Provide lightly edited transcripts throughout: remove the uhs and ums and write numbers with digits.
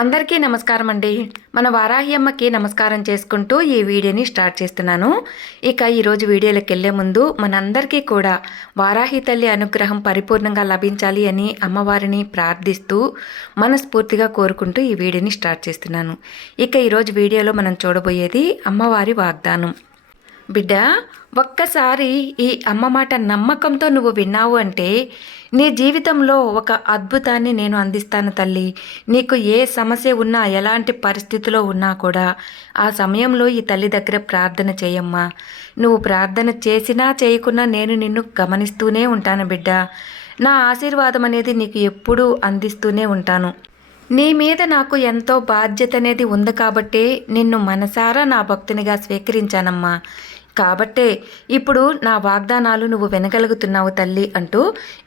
అందరికీ నమస్కారం అండి. మన వారాహి అమ్మకి నమస్కారం చేసుకుంటూ ఈ వీడియోని స్టార్ట్ చేస్తున్నాను. ఇక ఈరోజు వీడియోలోకి వెళ్ళే ముందు మనందరికీ కూడా వారాహి తల్లి అనుగ్రహం పరిపూర్ణంగా లభించాలి అని అమ్మవారిని ప్రార్థిస్తూ మనస్ఫూర్తిగా కోరుకుంటూ ఈ వీడియోని స్టార్ట్ చేస్తున్నాను. ఇక ఈరోజు వీడియోలో మనం చూడబోయేది అమ్మవారి వాగ్దానం. బిడ్డ, ఒక్కసారి ఈ అమ్మ మాట నమ్మకంతో నువ్వు విన్నావు అంటే నీ జీవితంలో ఒక అద్భుతాన్ని నేను అందిస్తాను తల్లి. నీకు ఏ సమస్య ఉన్నా, ఎలాంటి పరిస్థితిలో ఉన్నా కూడా ఆ సమయంలో ఈ తల్లి దగ్గర ప్రార్థన చేయమ్మా. నువ్వు ప్రార్థన చేసినా చేయకున్నా నేను నిన్ను గమనిస్తూనే ఉంటాను బిడ్డ. నా ఆశీర్వాదం అనేది నీకు ఎప్పుడూ అందిస్తూనే ఉంటాను. నీ మీద నాకు ఎంతో బాధ్యత అనేది ఉంది కాబట్టే నిన్ను మనసారా నా భక్తునిగా స్వీకరించానమ్మా. కాబట్టే ఇప్పుడు నా వాగ్దానాలు నువ్వు వినగలుగుతున్నావు తల్లి అంటూ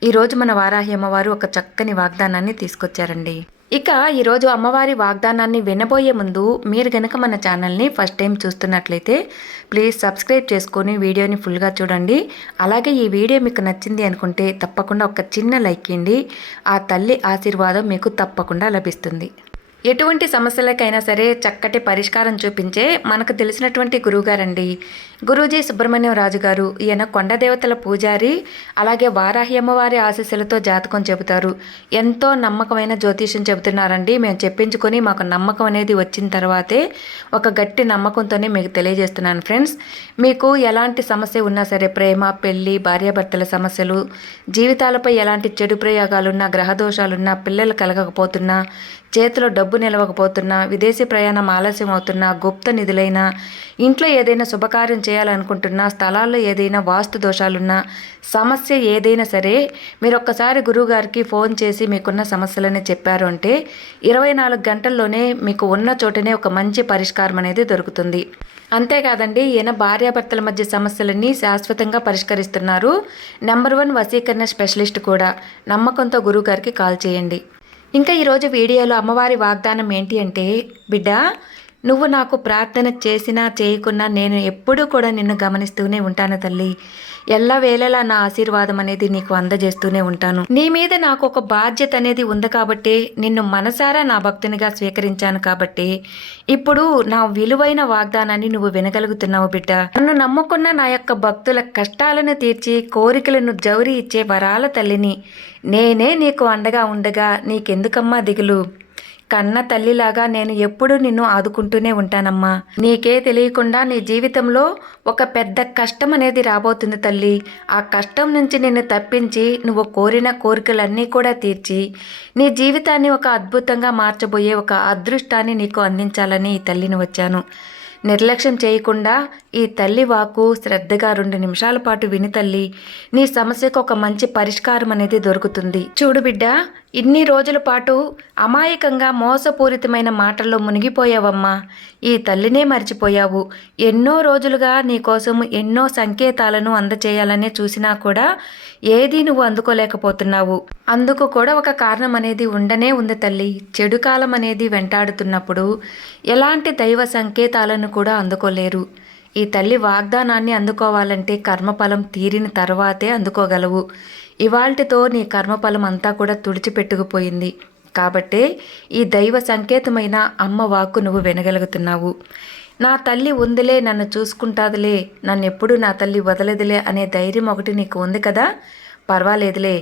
ఈరోజు మన వారాహి అమ్మవారు ఒక చక్కని వాగ్దానాన్ని తీసుకొచ్చారండి. ఇక ఈరోజు అమ్మవారి వాగ్దానాన్ని వినబోయే ముందు మీరు గనక మన ఛానల్ని ఫస్ట్ టైం చూస్తున్నట్లయితే ప్లీజ్ సబ్స్క్రైబ్ చేసుకొని వీడియోని ఫుల్గా చూడండి. అలాగే ఈ వీడియో మీకు నచ్చింది అనుకుంటే తప్పకుండా ఒక చిన్న లైక్ ఇవ్వండి. ఆ తల్లి ఆశీర్వాదం మీకు తప్పకుండా లభిస్తుంది. ఎటువంటి సమస్యలకైనా సరే చక్కటి పరిష్కారం చూపించే మనకు తెలిసినటువంటి గురువుగారండి గురూజీ సుబ్రహ్మణ్యం రాజు గారు. ఈయన కొండదేవతల పూజారి, అలాగే వారాహి అమ్మవారి ఆశీస్సులతో జాతకం చెబుతారు. ఎంతో నమ్మకమైన జ్యోతిష్యం చెబుతున్నారండి. మేము చెప్పించుకొని మాకు నమ్మకం అనేది వచ్చిన తర్వాతే ఒక గట్టి నమ్మకంతోనే మీకు తెలియజేస్తున్నాను ఫ్రెండ్స్. మీకు ఎలాంటి సమస్య ఉన్నా సరే, ప్రేమ, పెళ్ళి, భార్యాభర్తల సమస్యలు, జీవితాలపై ఎలాంటి చెడు ప్రయోగాలున్నా, గ్రహదోషాలున్నా, పిల్లలు కలగకపోతున్నా, చేతిలో డబ్బు నిలవకపోతున్నా, విదేశీ ప్రయాణం ఆలస్యం అవుతున్నా, గుప్త నిధులైనా, ఇంట్లో ఏదైనా శుభకార్యం చేయాలనుకుంటున్నా, స్థలాల్లో ఏదైనా వాస్తు దోషాలున్నా, సమస్య ఏదైనా సరే మీరు ఒక్కసారి గురువుగారికి ఫోన్ చేసి మీకున్న సమస్యలని చెప్పారు అంటే 24 గంటల్లోనే మీకు ఉన్న చోటనే ఒక మంచి పరిష్కారం అనేది దొరుకుతుంది. అంతేకాదండి, ఈయన భార్యాభర్తల మధ్య సమస్యలన్నీ శాశ్వతంగా పరిష్కరిస్తున్నారు. నెంబర్ 1 వశీకరణ స్పెషలిస్ట్ కూడా. నమ్మకంతో గురువుగారికి కాల్ చేయండి. ఇంకా ఈరోజు వీడియోలో అమ్మవారి వాగ్దానం ఏంటి అంటే, బిడ్డ, నువ్వు నాకు ప్రార్థన చేసినా చేయకున్నా నేను ఎప్పుడూ కూడా నిన్ను గమనిస్తూనే ఉంటాను తల్లి. ఎల్లవేళలా నా ఆశీర్వాదం అనేది నీకు అందజేస్తూనే ఉంటాను. నీ మీద నాకు ఒక బాధ్యత అనేది ఉంది కాబట్టి నిన్ను మనసారా నా భక్తునిగా స్వీకరించాను కాబట్టి ఇప్పుడు నా విలువైన వాగ్దానాన్ని నువ్వు వినగలుగుతున్నావు బిడ్డ. నన్ను నమ్ముకున్న నా యొక్క భక్తుల కష్టాలను తీర్చి కోరికలను జౌరి ఇచ్చే వరాల తల్లిని నేనే నీకు అండగా ఉండగా నీకెందుకమ్మా దిగులు? కన్న తల్లిలాగా నేను ఎప్పుడూ నిన్ను ఆదుకుంటూనే ఉంటానమ్మా. నీకే తెలియకుండా నీ జీవితంలో ఒక పెద్ద కష్టం అనేది రాబోతుంది తల్లి. ఆ కష్టం నుంచి నిన్ను తప్పించి నువ్వు కోరిన కోరికలన్నీ కూడా తీర్చి నీ జీవితాన్ని ఒక అద్భుతంగా మార్చబోయే ఒక అదృష్టాన్ని నీకు అందించాలని ఈ తల్లిని వచ్చాను. నిర్లక్ష్యం చేయకుండా ఈ తల్లి వాకు శ్రద్ధగా 2 నిమిషాల పాటు విని తల్లి, నీ సమస్యకు ఒక మంచి పరిష్కారం అనేది దొరుకుతుంది. చూడు బిడ్డ, ఇన్ని రోజుల పాటు అమాయకంగా మోసపూరితమైన మాటల్లో మునిగిపోయావమ్మా. ఈ తల్లినే మర్చిపోయావు. ఎన్నో రోజులుగా నీ కోసం ఎన్నో సంకేతాలను అందచేయాలనే చూసినా కూడా ఏదీ నువ్వు అందుకోలేకపోతున్నావు. అందుకు కూడా ఒక కారణం అనేది ఉండనే ఉంది తల్లి. చెడు కాలం అనేది వెంటాడుతున్నప్పుడు ఎలాంటి దైవ సంకేతాలను కూడా అందుకోలేరు. ఈ తల్లి వాగ్దానాన్ని అందుకోవాలంటే కర్మఫలం తీరిన తర్వాతే అందుకోగలవు. ఇవాల్టితో నీ కర్మఫలం అంతా కూడా తుడిచిపెట్టుకుపోయింది. కాబట్టే ఈ దైవ సంకేతమైన అమ్మ వాక్కు నువ్వు వినగలుగుతున్నావు. నా తల్లి ఉందిలే, నన్ను చూసుకుంటాదిలే, నన్నెప్పుడు నా తల్లి వదలదులే అనే ధైర్యం ఒకటి నీకు ఉంది కదా. పర్వాలేదులే,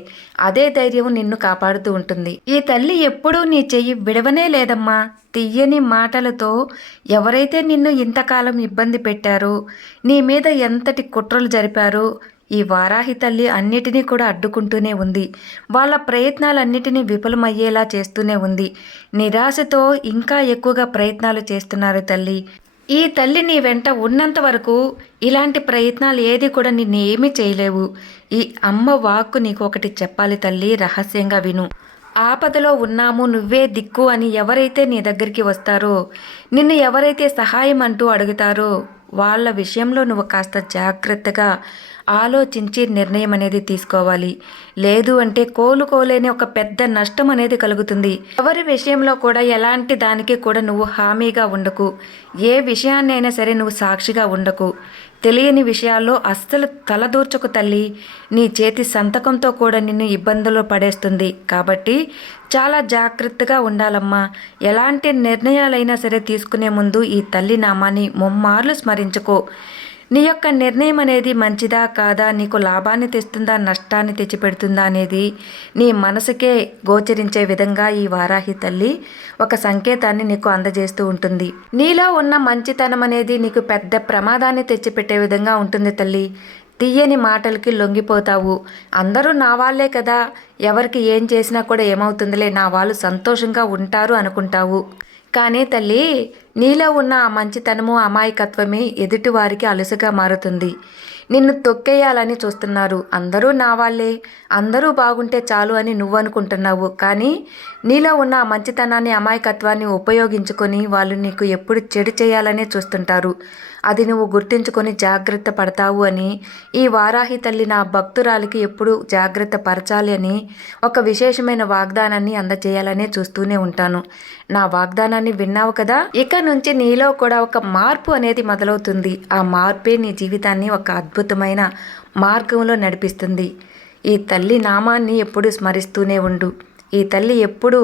అదే ధైర్యం నిన్ను కాపాడుతూ ఉంటుంది. ఈ తల్లి ఎప్పుడూ నీ చెయ్యి విడవనే లేదమ్మా. తీయని మాటలతో ఎవరైతే నిన్ను ఇంతకాలం ఇబ్బంది పెట్టారో, నీ మీద ఎంతటి కుట్రలు జరిపారో ఈ వారాహి తల్లి అన్నిటినీ కూడా అడ్డుకుంటూనే ఉంది. వాళ్ళ ప్రయత్నాలన్నిటినీ విఫలమయ్యేలా చేస్తూనే ఉంది. నిరాశతో ఇంకా ఎక్కువగా ప్రయత్నాలు చేస్తున్నారు తల్లి. ఈ తల్లి నీ వెంట ఉన్నంత వరకు ఇలాంటి ప్రయత్నాలు ఏది కూడా నిన్ను ఏమీ చేయలేవు. ఈ అమ్మ వాక్కు నీకు ఒకటి చెప్పాలి తల్లి, రహస్యంగా విను. ఆపదలో ఉన్నాము, నువ్వే దిక్కు అని ఎవరైతే నీ దగ్గరికి వస్తారో, నిన్ను ఎవరైతే సహాయం అంటూ అడుగుతారో వాళ్ళ విషయంలో నువ్వు కాస్త జాగ్రత్తగా ఆలోచించి నిర్ణయం అనేది తీసుకోవాలి. లేదు అంటే కోలుకోలేని ఒక పెద్ద నష్టం అనేది కలుగుతుంది. ఎవరి విషయంలో కూడా ఎలాంటి దానికి కూడా నువ్వు హామీగా ఉండకు. ఏ విషయాన్ని అయినా సరే నువ్వు సాక్షిగా ఉండకు. తెలియని విషయాల్లో అస్సలు తలదూర్చకు తల్లి. నీ చేతి సంతకంతో కూడా నిన్ను ఇబ్బందుల్లో పడేస్తుంది. కాబట్టి చాలా జాగ్రత్తగా ఉండాలమ్మా. ఎలాంటి నిర్ణయాలైనా సరే తీసుకునే ముందు ఈ తల్లి నామాన్ని ముమ్మార్లు స్మరించుకో. నీ యొక్క నిర్ణయం అనేది మంచిదా కాదా, నీకు లాభాన్ని తెస్తుందా నష్టాన్ని తెచ్చిపెడుతుందా అనేది నీ మనసుకే గోచరించే విధంగా ఈ వారాహి తల్లి ఒక సంకేతాన్ని నీకు అందజేస్తూ ఉంటుంది. నీలో ఉన్న మంచితనం అనేది నీకు పెద్ద ప్రమాదాన్ని తెచ్చిపెట్టే విధంగా ఉంటుంది తల్లి. తీయని మాటలకి లొంగిపోతావు. అందరూ నా వాళ్ళే కదా, ఎవరికి ఏం చేసినా కూడా ఏమవుతుందిలే, నా వాళ్ళు సంతోషంగా ఉంటారు అనుకుంటావు. కానీ తల్లి, నీలో ఉన్న ఆ మంచితనము అమాయకత్వమే ఎదుటివారికి అలుసుగా మారుతుంది. నిన్ను తొక్కేయాలని చూస్తున్నారు. అందరూ నా వాళ్ళే, అందరూ బాగుంటే చాలు అని నువ్వు అనుకుంటున్నావు. కానీ నీలో ఉన్న ఆ మంచితనాన్ని అమాయకత్వాన్ని ఉపయోగించుకొని వాళ్ళు నీకు ఎప్పుడు చెడు చేయాలనే చూస్తుంటారు. అది నువ్వు గుర్తించుకొని జాగ్రత్త పడతావు అని ఈ వారాహి తల్లి నా భక్తురాలికి ఎప్పుడు జాగ్రత్త పరచాలి అని ఒక విశేషమైన వాగ్దానాన్ని అందజేయాలనే చూస్తూనే ఉంటాను. నా వాగ్దానాన్ని విన్నావు కదా. ఇక నుంచి నీలో కూడా ఒక మార్పు అనేది మొదలవుతుంది. ఆ మార్పే నీ జీవితాన్ని ఒక అద్భుతమైన మార్గంలో నడిపిస్తుంది. ఈ తల్లి నామాన్ని ఎప్పుడు స్మరిస్తూనే ఉండు. ఈ తల్లి ఎప్పుడూ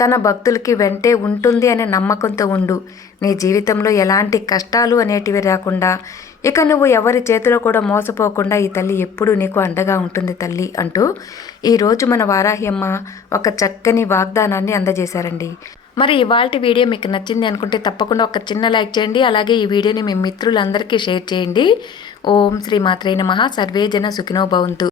తన భక్తులకి వెంటే ఉంటుంది అనే నమ్మకంతో ఉండు. నీ జీవితంలో ఎలాంటి కష్టాలు అనేటివి రాకుండా, ఇక నువ్వు ఎవరి చేతిలో కూడా మోసపోకుండా ఈ తల్లి ఎప్పుడూ నీకు అండగా ఉంటుంది తల్లి అంటూ ఈరోజు మన వారాహి అమ్మ ఒక చక్కని వాగ్దానాన్ని అందజేశారండి. మరి ఇవాల్టి వీడియో మీకు నచ్చింది అనుకుంటే తప్పకుండా ఒక చిన్న లైక్ చేయండి. అలాగే ఈ వీడియోని మీ మిత్రులందరికీ షేర్ చేయండి. ఓం శ్రీ మాత్రే నమః. సర్వే జన సుఖినో భవంతు.